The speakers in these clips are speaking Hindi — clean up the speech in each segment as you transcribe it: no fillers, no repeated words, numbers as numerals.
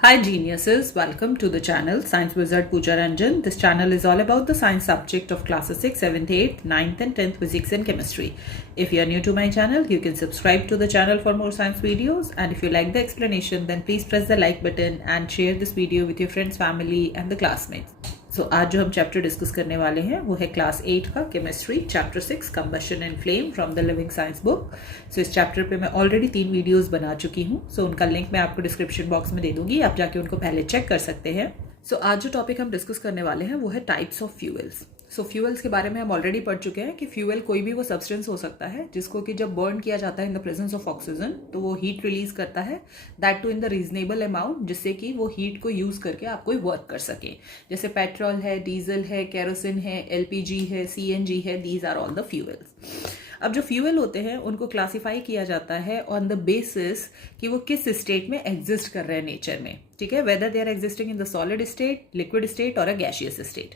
Hi geniuses, welcome to the channel Science Wizard Pooja Ranjan. This channel is all about the science subject of classes 6, 7th, 8th, 9th and 10th physics and chemistry. If you are new to my channel, you can subscribe to the channel for more science videos, and if you like the explanation then please press the like button and share this video with your friends, family and the classmates. सो आज जो हम चैप्टर डिस्कस करने वाले हैं वो है क्लास 8 का chemistry chapter 6 combustion and flame from the living science book. So इस चैप्टर पे मैं ऑलरेडी 3 वीडियोस बना चुकी हूँ। सो उनका लिंक मैं आपको डिस्क्रिप्शन बॉक्स में दे दूंगी, आप जाके उनको पहले चेक कर सकते हैं। सो आज जो टॉपिक हम डिस्कस करने वाले हैं वो है types of fuels. So fuels के बारे में हम ऑलरेडी पढ़ चुके हैं कि फ्यूल कोई भी वो सब्सटेंस हो सकता है जिसको कि जब बर्न किया जाता है in the presence of oxygen तो वो हीट रिलीज करता है, that too in the reasonable amount, जिससे कि वो हीट को यूज करके आप कोई वर्क कर सके। जैसे पेट्रोल है, डीजल है, केरोसिन है, एलपीजी है, सीएनजी है, these are all the fuels. अब जो फ्यूल होते हैं उनको क्लासिफाई किया जाता है ऑन द बेसिस कि वो किस स्टेट में एग्जिस्ट कर रहे हैं नेचर में, ठीक है, whether they are existing in the solid state, liquid state और अ गैशियस स्टेट।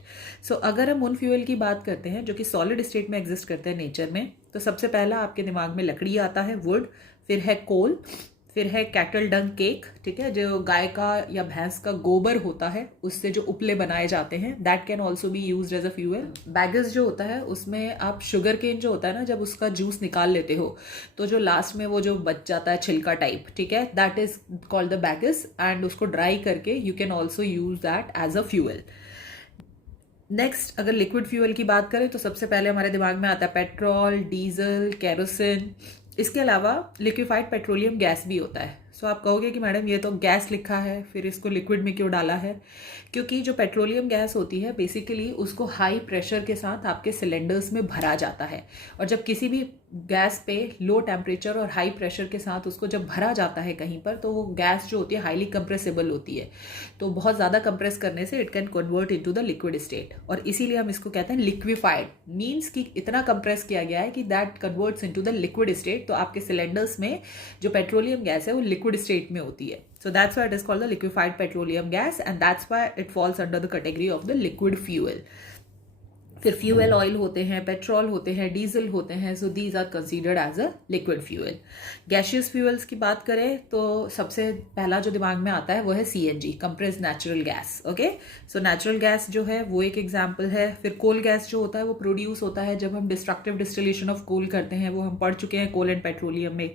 सो अगर हम उन फ्यूल की बात करते हैं जो कि सॉलिड स्टेट में एग्जिस्ट करते हैं नेचर में, तो सबसे पहला आपके दिमाग में लकड़ी आता है, वुड, फिर है कोल, फिर है कैटल डंग केक, ठीक है, जो गाय का या भैंस का गोबर होता है उससे जो उपले बनाए जाते हैं, that can also be use as a fuel. Bagasse जो होता है उसमें आप शुगर केन जो होता है ना, जब उसका जूस निकाल लेते हो तो जो लास्ट में वो जो बच जाता है छिलका टाइप, ठीक है, that is called the bagasse, and उसको ड्राई करके you can also use that as a fuel. Next अगर लिक्विड फ्यूल की बात करें तो सबसे पहले हमारे दिमाग में आता है पेट्रोल, डीजल, केरोसिन। इसके अलावा लिक्विफाइड पेट्रोलियम गैस भी होता है। सो आप कहोगे कि मैडम ये तो गैस लिखा है, फिर इसको लिक्विड में क्यों डाला है? क्योंकि जो पेट्रोलियम गैस होती है बेसिकली उसको हाई प्रेशर के साथ आपके सिलेंडर्स में भरा जाता है, और जब किसी भी गैस पे लो टेम्परेचर और हाई प्रेशर के साथ उसको जब भरा जाता है कहीं पर, तो वो गैस जो होती है हाईली कंप्रेसिबल होती है। तो बहुत ज़्यादा कंप्रेस करने से it can convert into the liquid state, और इसीलिए हम इसको कहते हैं लिक्विफाइड। मीन्स कि इतना कंप्रेस किया गया है कि that converts into the liquid state. तो आपके सिलेंडर्स में जो पेट्रोलियम गैस है वो लिक्विड स्टेट में होती है। So that's why it is called the liquefied petroleum gas, and that's why it falls under the category of the liquid fuel. फिर फ्यूल ऑयल होते हैं, पेट्रोल होते हैं, डीजल होते हैं, so these are considered as a liquid fuel. Gaseous fuels की बात करें तो सबसे पहला जो दिमाग में आता है वो है CNG, compressed natural gas. Okay, so natural gas जो है वो एक एग्जांपल है। फिर कोल गैस जो होता है वो प्रोड्यूस होता है जब हम डिस्ट्रक्टिव डिस्टिलेशन ऑफ कोल करते हैं, वो हम पढ़ चुके हैं कोल एंड पेट्रोलियम में।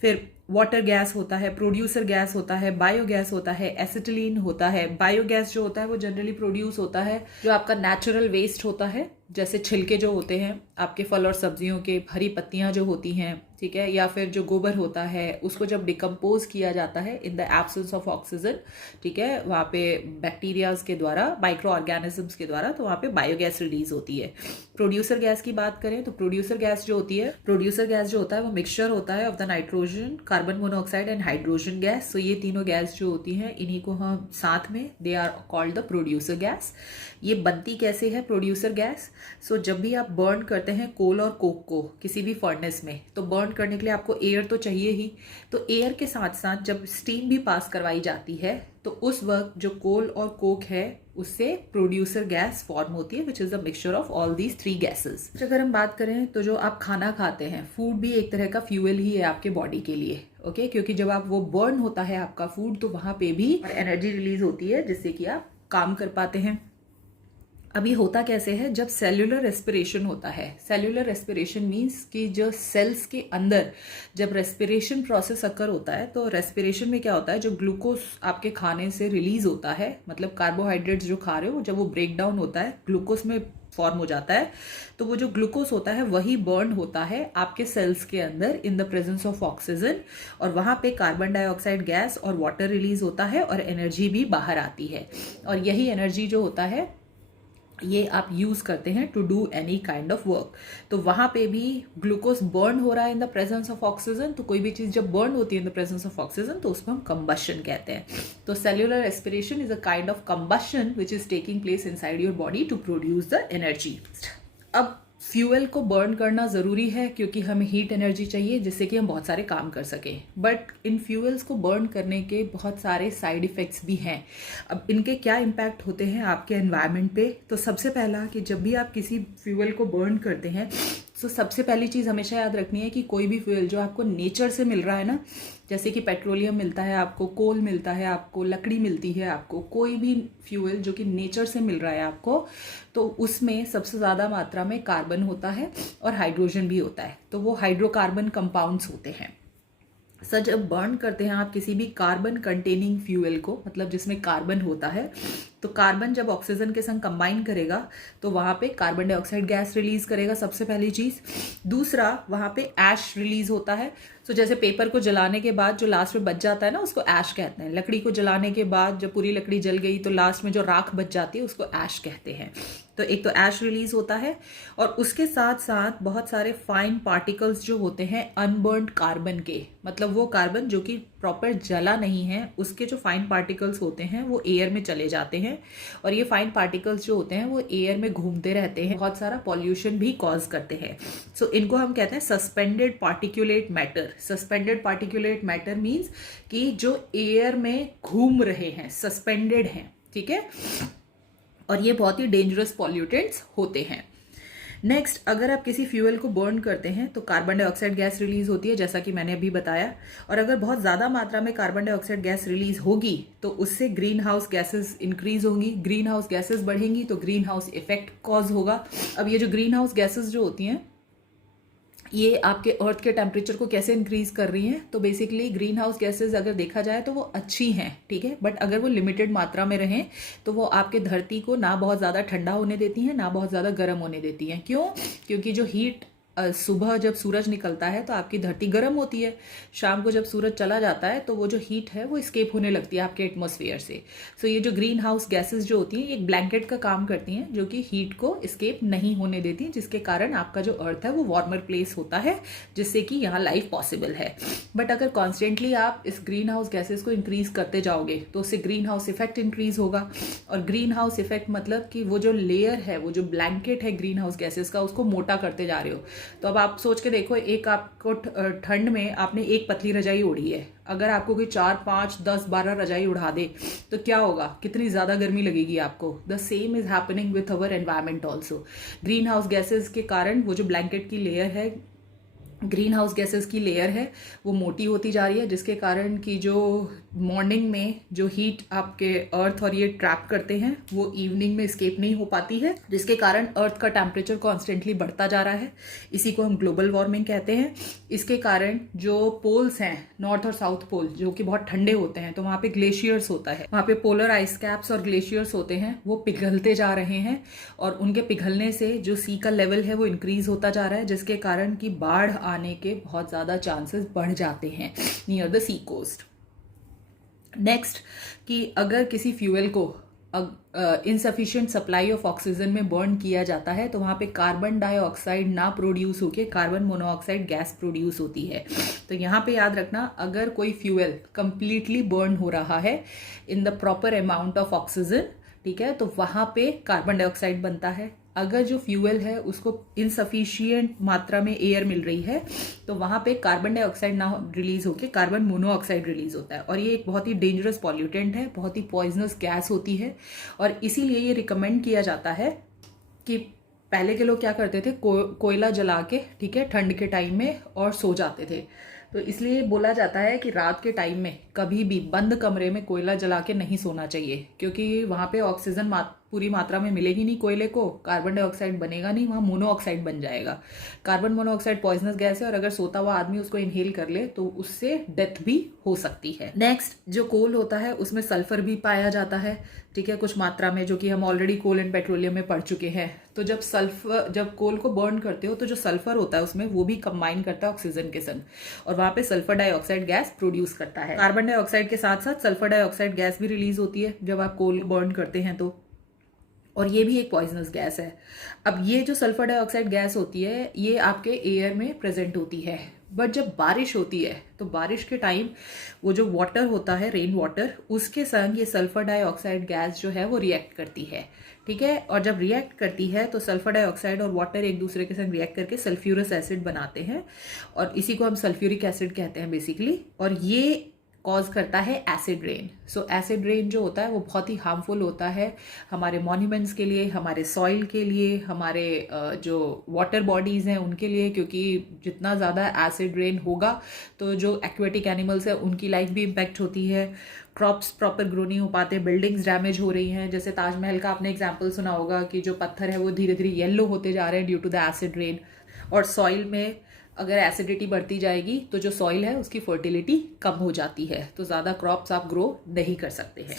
फिर वाटर गैस होता है, प्रोड्यूसर गैस होता है, बायोगैस होता है, एसिटिलीन होता है। बायोगैस जो होता है वो जनरली प्रोड्यूस होता है जो आपका नेचुरल वेस्ट होता है, जैसे छिलके जो होते हैं आपके फल और सब्जियों के, हरी पत्तियां जो होती हैं, ठीक है, या फिर जो गोबर होता है उसको जब डिकम्पोज किया जाता है in the absence of oxygen, ठीक है, वहाँ पे बैक्टीरियाज के द्वारा, माइक्रो ऑर्गेनिजम्स के द्वारा, तो वहाँ पे बायोगैस रिलीज होती है। प्रोड्यूसर गैस की बात करें तो प्रोड्यूसर गैस जो होती है, प्रोड्यूसर गैस जो होता है वो मिक्सचर होता है of the nitrogen, carbon monoxide and hydrogen gas. So ये तीनों गैस जो होती हैं इन्हीं को हम साथ में, they are called the producer gas. ये बनती कैसे है प्रोड्यूसर गैस? सो जब भी आप बर्न करते हैं कोल और कोक को किसी भी फर्नेस में, तो बर्न करने के लिए आपको एयर तो चाहिए ही। तो एयर के साथ साथ जब स्टीम भी पास करवाई जाती है तो उस वक्त जो कोल और कोक है उससे प्रोड्यूसर गैस फॉर्म होती है, which is the mixture of all these 3 gases. अगर हम बात करें तो जो आप खाना खाते हैं, फूड भी एक तरह का फ्यूल ही है आपके बॉडी के लिए। ओके, क्योंकि जब आप वो बर्न होता है आपका फूड तो वहां पे भी एनर्जी रिलीज होती है जिससे कि आप काम कर पाते हैं। अभी होता कैसे है, जब सेल्यूलर रेस्पिरेशन होता है, सेल्यूलर रेस्पिरेशन मीन्स कि जो सेल्स के अंदर जब रेस्पिरेशन प्रोसेस अकर होता है, तो रेस्पिरेशन में क्या होता है, जो ग्लूकोज आपके खाने से रिलीज होता है, मतलब कार्बोहाइड्रेट्स जो खा रहे हो, जब वो ब्रेक डाउन होता है ग्लूकोज में फॉर्म हो जाता है, तो वो जो ग्लूकोज होता है वही बर्न होता है आपके सेल्स के अंदर इन द प्रेजेंस ऑफ ऑक्सीजन, और वहां पे कार्बन डाइऑक्साइड गैस और वाटर रिलीज होता है और एनर्जी भी बाहर आती है। और यही एनर्जी जो होता है ये आप यूज करते हैं to do any kind of work. तो वहां पे भी ग्लूकोज बर्न हो रहा है in the presence of oxygen. तो कोई भी चीज जब बर्न होती है in the presence of oxygen तो उसको हम कंबशन कहते हैं। तो cellular respiration is a kind of combustion which is taking place inside your body to produce the energy. अब फ्यूल को बर्न करना ज़रूरी है क्योंकि हमें हीट एनर्जी चाहिए जिससे कि हम बहुत सारे काम कर सकें, बट इन फ्यूल्स को बर्न करने के बहुत सारे साइड इफ़ेक्ट्स भी हैं। अब इनके क्या इम्पैक्ट होते हैं आपके एनवायरनमेंट पे? तो सबसे पहला कि जब भी आप किसी फ्यूल को बर्न करते हैं सो सबसे पहली चीज़ हमेशा याद रखनी है कि कोई भी फ्यूल जो आपको नेचर से मिल रहा है ना, जैसे कि पेट्रोलियम मिलता है आपको, कोल मिलता है आपको, लकड़ी मिलती है आपको, कोई भी फ्यूल जो कि नेचर से मिल रहा है आपको, तो उसमें सबसे ज़्यादा मात्रा में कार्बन होता है और हाइड्रोजन भी होता है। तो वो हाइड्रोकार्बन कंपाउंड्स होते हैं। सर जब बर्न करते हैं आप किसी भी कार्बन कंटेनिंग फ्यूल को, मतलब जिसमें कार्बन होता है, तो कार्बन जब ऑक्सीजन के संग कंबाइन करेगा तो वहाँ पे कार्बन डाइऑक्साइड गैस रिलीज करेगा, सबसे पहली चीज़। दूसरा, वहाँ पे ऐश रिलीज होता है। सो जैसे पेपर को जलाने के बाद जो लास्ट में बच जाता है ना, उसको ऐश कहते हैं। लकड़ी को जलाने के बाद जब पूरी लकड़ी जल गई तो लास्ट में जो राख बच जाती है उसको ऐश कहते हैं। तो एक तो ऐश रिलीज होता है, और उसके साथ साथ बहुत सारे फाइन पार्टिकल्स जो होते हैं अनबर्न्ड कार्बन के, मतलब वो कार्बन जो कि प्रॉपर जला नहीं है, उसके जो फाइन पार्टिकल्स होते हैं वो एयर में चले जाते हैं, और ये फाइन पार्टिकल्स जो होते हैं वो एयर में घूमते रहते हैं, बहुत सारा पॉल्यूशन भी कॉज करते हैं। सो इनको हम कहते हैं suspended particulate matter. Suspended particulate matter means कि जो एयर में घूम रहे हैं, सस्पेंडेड हैं, ठीक है, और ये बहुत ही डेंजरस पॉल्यूटेंट्स होते हैं। नेक्स्ट, अगर आप किसी फ्यूल को बर्न करते हैं तो कार्बन डाइऑक्साइड गैस रिलीज होती है, जैसा कि मैंने अभी बताया, और अगर बहुत ज़्यादा मात्रा में कार्बन डाइऑक्साइड गैस रिलीज होगी तो उससे ग्रीन हाउस गैसेज इंक्रीज होंगी। ग्रीन हाउस गैसेज बढ़ेंगी तो ग्रीन हाउस इफेक्ट कॉज होगा। अब ये जो ग्रीन हाउस गैसेज जो होती हैं ये आपके अर्थ के टेम्परेचर को कैसे इंक्रीज कर रही हैं, तो बेसिकली ग्रीन हाउस गैसेज अगर देखा जाए तो वो अच्छी हैं, ठीक है, बट अगर वो लिमिटेड मात्रा में रहें तो वो आपके धरती को ना बहुत ज़्यादा ठंडा होने देती हैं, ना बहुत ज़्यादा गर्म होने देती हैं। क्यों? क्योंकि जो हीट सुबह जब सूरज निकलता है तो आपकी धरती गर्म होती है, शाम को जब सूरज चला जाता है तो वो जो हीट है वो स्केप होने लगती है आपके एटमॉस्फेयर से। सो ये जो ग्रीन हाउस गैसेस जो होती हैं ये एक ब्लैंकेट का काम करती हैं जो कि हीट को स्केप नहीं होने देती, जिसके कारण आपका जो अर्थ है वो वार्मर प्लेस होता है, जिससे कि यहाँ लाइफ पॉसिबल है। बट अगर कॉन्स्टेंटली आप इस ग्रीन हाउस गैसेस को इंक्रीज करते जाओगे तो उससे ग्रीन हाउस इफेक्ट इंक्रीज होगा, और ग्रीन हाउस इफेक्ट मतलब कि वो जो लेयर है, वो जो ब्लैंकेट है ग्रीन हाउस गैसेस का, उसको मोटा करते जा रहे हो। तो अब आप सोच के देखो, एक आपको ठंड में आपने एक पतली रजाई ओढ़ी है, अगर आपको कोई 4, 5, 10, 12 रजाई उड़ा दे तो क्या होगा, कितनी ज्यादा गर्मी लगेगी आपको। The same is happening with our environment also. Green house gases के कारण वो जो ब्लैंकेट की लेयर है, ग्रीन हाउस गैसेस की लेयर है, वो मोटी होती जा रही है, जिसके कारण कि जो मॉर्निंग में जो हीट आपके अर्थ और ये ट्रैप करते हैं वो इवनिंग में स्केप नहीं हो पाती है, जिसके कारण अर्थ का टेम्परेचर कॉन्स्टेंटली बढ़ता जा रहा है। इसी को हम ग्लोबल वार्मिंग कहते हैं। इसके कारण जो पोल्स हैं, नॉर्थ और साउथ पोल, जो कि बहुत ठंडे होते हैं, तो वहाँ पे ग्लेशियर्स होता है, वहाँ पे पोलर आइस कैप्स और ग्लेशियर्स होते हैं, वो पिघलते जा रहे हैं, और उनके पिघलने से जो सी का लेवल है वो इंक्रीज होता जा रहा है, जिसके कारण कि बाढ़ आने के बहुत ज़्यादा चांसेस बढ़ जाते हैं near the sea coast. Next, कि अगर किसी फ्यूल को इनसफिशिएंट सप्लाई ऑफ ऑक्सीजन में बर्न किया जाता है तो वहाँ पे कार्बन डाइऑक्साइड ना प्रोड्यूस होके कार्बन मोनोऑक्साइड गैस प्रोड्यूस होती है। तो यहाँ पे याद रखना, अगर कोई फ्यूल कंप्लीटली बर्न हो रहा है in the proper amount of oxygen, ठीक है, तो वहाँ पे कार्बन डाइऑक्साइड बनता है। अगर जो फ्यूल है उसको इनसफिशिएंट मात्रा में एयर मिल रही है तो वहाँ पे कार्बन डाइऑक्साइड ना रिलीज होकर कार्बन मोनोऑक्साइड रिलीज होता है, और ये एक बहुत ही डेंजरस पॉल्यूटेंट है, बहुत ही पॉइजनस गैस होती है। और इसीलिए ये रिकमेंड किया जाता है कि पहले के लोग क्या करते थे, कोयला जला के, ठीक है, ठंड के टाइम में और सो जाते थे। तो इसलिए बोला जाता है कि रात के टाइम में कभी भी बंद कमरे में कोयला जला के नहीं सोना चाहिए, क्योंकि वहाँ पे ऑक्सीजन पूरी मात्रा में मिलेगी नहीं कोयले को, कार्बन डाइऑक्साइड बनेगा नहीं, वहाँ मोनोऑक्साइड बन जाएगा। कार्बन मोनोऑक्साइड पॉइजनस गैस है, और अगर सोता हुआ आदमी उसको इनहेल कर ले तो उससे डेथ भी हो सकती है। नेक्स्ट, जो कोल होता है उसमें सल्फर भी पाया जाता है, ठीक है, कुछ मात्रा में, जो कि हम ऑलरेडी कोल एंड पेट्रोलियम में पढ़ चुके हैं। तो जब कोल को बर्न करते हो तो जो सल्फर होता है उसमें वो भी कंबाइन करता है ऑक्सीजन के संग, और वहाँ पे सल्फर डाइऑक्साइड गैस प्रोड्यूस करता है। कार्बन डाइऑक्साइड के साथ साथ सल्फर डाइऑक्साइड गैस भी रिलीज होती है जब आप कोल बर्न करते हैं तो, और ये भी एक पॉइजनस गैस है। अब ये जो सल्फर डाइऑक्साइड गैस होती है ये आपके एयर में प्रेजेंट होती है, बट जब बारिश होती है तो बारिश के टाइम वो जो वाटर होता है, रेन वाटर, उसके संग ये सल्फर डाइऑक्साइड गैस जो है वो रिएक्ट करती है, ठीक है, और जब रिएक्ट करती है तो सल्फर डाइऑक्साइड और वाटर एक दूसरे के संग रिएक्ट करके सल्फ्यूरस एसिड बनाते हैं, और इसी को हम सल्फ्यूरिक एसिड कहते हैं बेसिकली। और ये कॉज करता है एसिड रेन। सो एसिड रेन जो होता है वो बहुत ही हार्मफुल होता है हमारे मॉन्यूमेंट्स के लिए, हमारे सॉइल के लिए, हमारे जो वाटर बॉडीज़ हैं उनके लिए, क्योंकि जितना ज़्यादा एसिड रेन होगा तो जो एक्वेटिक एनिमल्स हैं उनकी लाइफ भी इम्पेक्ट होती है, क्रॉप्स प्रॉपर ग्रो नहीं हो पाते, बिल्डिंग्स डैमेज हो रही हैं। जैसे ताजमहल का आपने एग्जाम्पल सुना होगा कि जो पत्थर है वो धीरे धीरे येलो होते जा रहे हैं due to the acid rain. और सॉइल में अगर एसिडिटी बढ़ती जाएगी तो जो सॉइल है उसकी फर्टिलिटी कम हो जाती है, तो ज़्यादा क्रॉप्स आप ग्रो नहीं कर सकते हैं।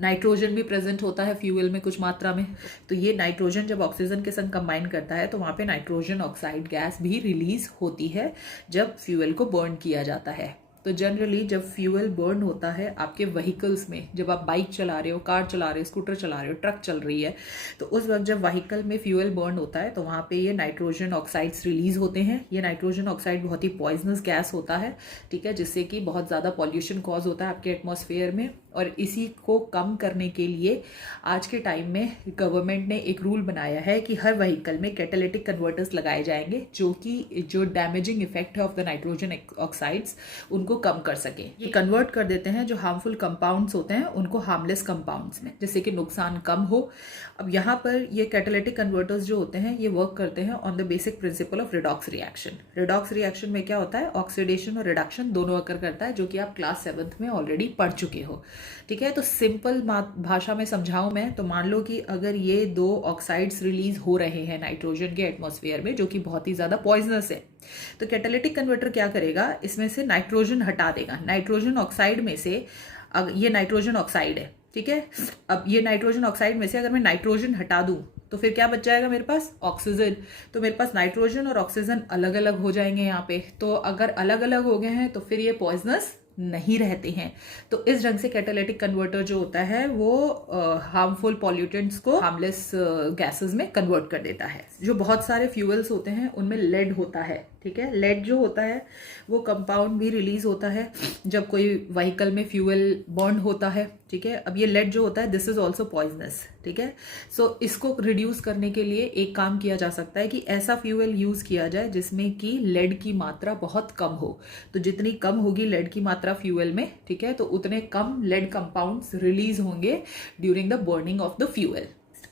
नाइट्रोजन भी प्रेजेंट होता है फ्यूल में कुछ मात्रा में, तो ये नाइट्रोजन जब ऑक्सीजन के संग कंबाइन करता है तो वहाँ पे नाइट्रोजन ऑक्साइड गैस भी रिलीज होती है जब फ्यूल को बर्न किया जाता है। तो जनरली जब फ्यूल बर्न होता है आपके व्हीकल्स में, जब आप बाइक चला रहे हो, कार चला रहे हो, स्कूटर चला रहे हो, ट्रक चल रही है, तो उस वक्त जब व्हीकल में फ्यूल बर्न होता है तो वहाँ पे ये नाइट्रोजन ऑक्साइड्स रिलीज होते हैं। ये नाइट्रोजन ऑक्साइड बहुत ही पॉइजनस गैस होता है, ठीक है, जिससे कि बहुत ज़्यादा पॉल्यूशन कॉज होता है आपके एटमॉस्फेयर में। और इसी को कम करने के लिए आज के टाइम में गवर्नमेंट ने एक रूल बनाया है कि हर व्हीकल में कैटालिटिक कन्वर्टर्स लगाए जाएंगे जो कि जो डैमेजिंग इफेक्ट है ऑफ द नाइट्रोजन ऑक्साइड्स उनको कम कर सके। ये कन्वर्ट कर देते हैं जो हार्मफुल कंपाउंड्स होते हैं उनको हार्मलेस कंपाउंड्स में, जिससे कि नुकसान कम हो। अब यहाँ पर ये कैटालिटिक कन्वर्टर्स जो होते हैं ये वर्क करते हैं on the basic principle of redox reaction. Redox reaction में क्या होता है, ऑक्सीडेशन और रिडक्शन दोनों अकर करता है, जो कि आप क्लास 7th में ऑलरेडी पढ़ चुके हो, ठीक है। तो सिंपल भाषा में समझाऊं मैं तो मान लो कि अगर ये दो ऑक्साइड्स रिलीज हो रहे हैं नाइट्रोजन के एटमॉस्फेयर में जो कि बहुत ही ज्यादा पॉइजनस है, तो कैटालिटिक कन्वर्टर क्या करेगा, इसमें से नाइट्रोजन हटा देगा। नाइट्रोजन ऑक्साइड में से, अब ये नाइट्रोजन ऑक्साइड है, ठीक है, अब ये नाइट्रोजन ऑक्साइड में से अगर मैं नाइट्रोजन हटा दूं तो फिर क्या बच जाएगा मेरे पास, ऑक्सीजन। तो मेरे पास नाइट्रोजन और ऑक्सीजन अलग अलग हो जाएंगे यहाँ पे। तो अगर अलग अलग हो गए हैं तो फिर ये पॉइजनस नहीं रहते हैं। तो इस ढंग से कैटालिटिक कन्वर्टर जो होता है वो हार्मफुल पॉल्यूटेंट्स को हार्मलेस गैसेस में कन्वर्ट कर देता है। जो बहुत सारे फ्यूल्स होते हैं उनमें लेड होता है, ठीक है। लेड जो होता है वो कंपाउंड भी रिलीज होता है जब कोई व्हीकल में फ्यूल बर्न होता है, ठीक है। अब ये लेड जो होता है दिस इज ऑल्सो पॉइजनस, ठीक है। सो इसको रिड्यूस करने के लिए एक काम किया जा सकता है कि ऐसा फ्यूल यूज किया जाए जिसमें कि लेड की मात्रा बहुत कम हो। तो जितनी कम होगी लेड की मात्रा फ्यूल में, ठीक है, तो उतने कम लेड कंपाउंड्स रिलीज होंगे during the burning of the fuel.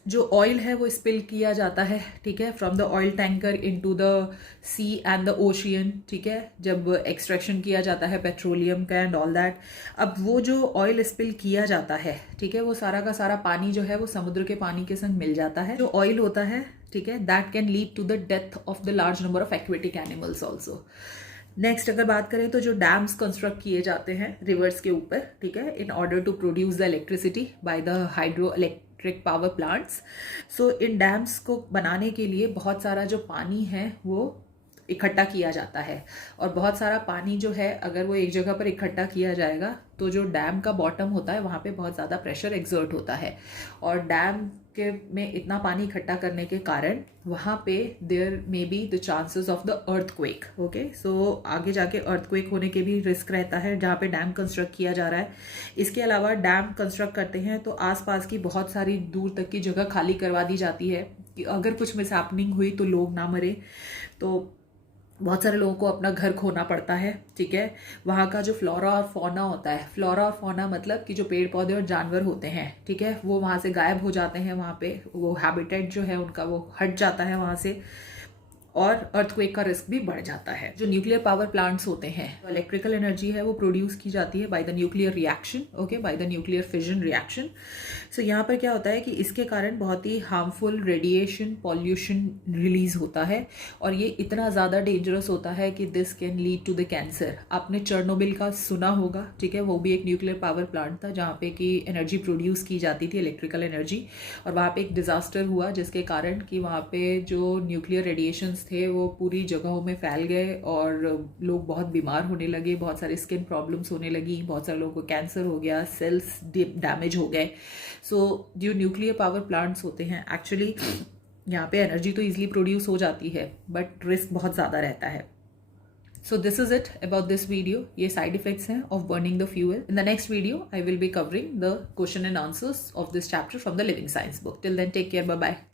जो ऑयल है वो स्पिल किया जाता है, ठीक है, from the oil tanker into the sea and the ocean, ठीक है, जब एक्सट्रैक्शन किया जाता है पेट्रोलियम का एंड ऑल दैट। अब वो जो ऑयल स्पिल किया जाता है, ठीक है, वो सारा का सारा पानी जो है वो समुद्र के पानी के संग मिल जाता है। जो ऑयल होता है, ठीक है, that can lead to the death of the large number of aquatic animals also. Next अगर बात करें तो जो डैम्स कंस्ट्रक्ट किए जाते हैं रिवर्स के ऊपर, ठीक है, in order to produce the electricity by the hydro electric power plants. So इन डैम्स को बनाने के लिए बहुत सारा जो पानी है वो इकट्ठा किया जाता है। और बहुत सारा पानी जो है अगर वो एक जगह पर इकट्ठा किया जाएगा तो जो डैम का बॉटम होता है वहाँ पे बहुत ज़्यादा प्रेशर एक्सर्ट होता है। और डैम के में इतना पानी इकट्ठा करने के कारण वहाँ पे there may be the chances of the earthquake, okay. So आगे जाके अर्थक्वेक होने के भी रिस्क रहता है जहाँ पे डैम कंस्ट्रक्ट किया जा रहा है। इसके अलावा डैम कंस्ट्रक्ट करते हैं तो आसपास की बहुत सारी दूर तक की जगह खाली करवा दी जाती है कि अगर कुछ मिसहैपनिंग हुई तो लोग ना मरे। तो बहुत सारे लोगों को अपना घर खोना पड़ता है, ठीक है। वहाँ का जो फ्लोरा और फौना होता है, फ्लोरा और फौना मतलब कि जो पेड़ पौधे और जानवर होते हैं, ठीक है, वो वहाँ से गायब हो जाते हैं। वहाँ पे वो हैबिटेट जो है उनका वो हट जाता है वहाँ से, और अर्थक्वेक का रिस्क भी बढ़ जाता है। जो न्यूक्लियर पावर प्लांट्स होते हैं, इलेक्ट्रिकल एनर्जी है वो प्रोड्यूस की जाती है by the nuclear reaction, okay, by the nuclear fission reaction. So यहाँ पर क्या होता है कि इसके कारण बहुत ही हार्मफुल रेडिएशन पॉल्यूशन रिलीज होता है और ये इतना ज़्यादा डेंजरस होता है कि this can lead to the cancer. आपने चेरनोबिल का सुना होगा, ठीक है, वो भी एक न्यूक्लियर पावर प्लांट था जहाँ पे कि एनर्जी प्रोड्यूस की जाती थी, इलेक्ट्रिकल एनर्जी, और वहाँ पे एक डिजास्टर हुआ जिसके कारण कि वहाँ पे जो न्यूक्लियर रेडिएशन थे वो पूरी जगहों में फैल गए और लोग बहुत बीमार होने लगे, बहुत सारे स्किन प्रॉब्लम्स होने लगी, बहुत सारे लोगों को कैंसर हो गया, सेल्स डैमेज हो गए। सो जो न्यूक्लियर पावर प्लांट्स होते हैं एक्चुअली यहाँ पे एनर्जी तो इजीली प्रोड्यूस हो जाती है बट रिस्क बहुत ज़्यादा रहता है। So this is it about this video. ये side effects हैं of burning the fuel. In the next video, I will be covering the question and answers of this chapter from the Living Science book. Till then, take care. Bye bye.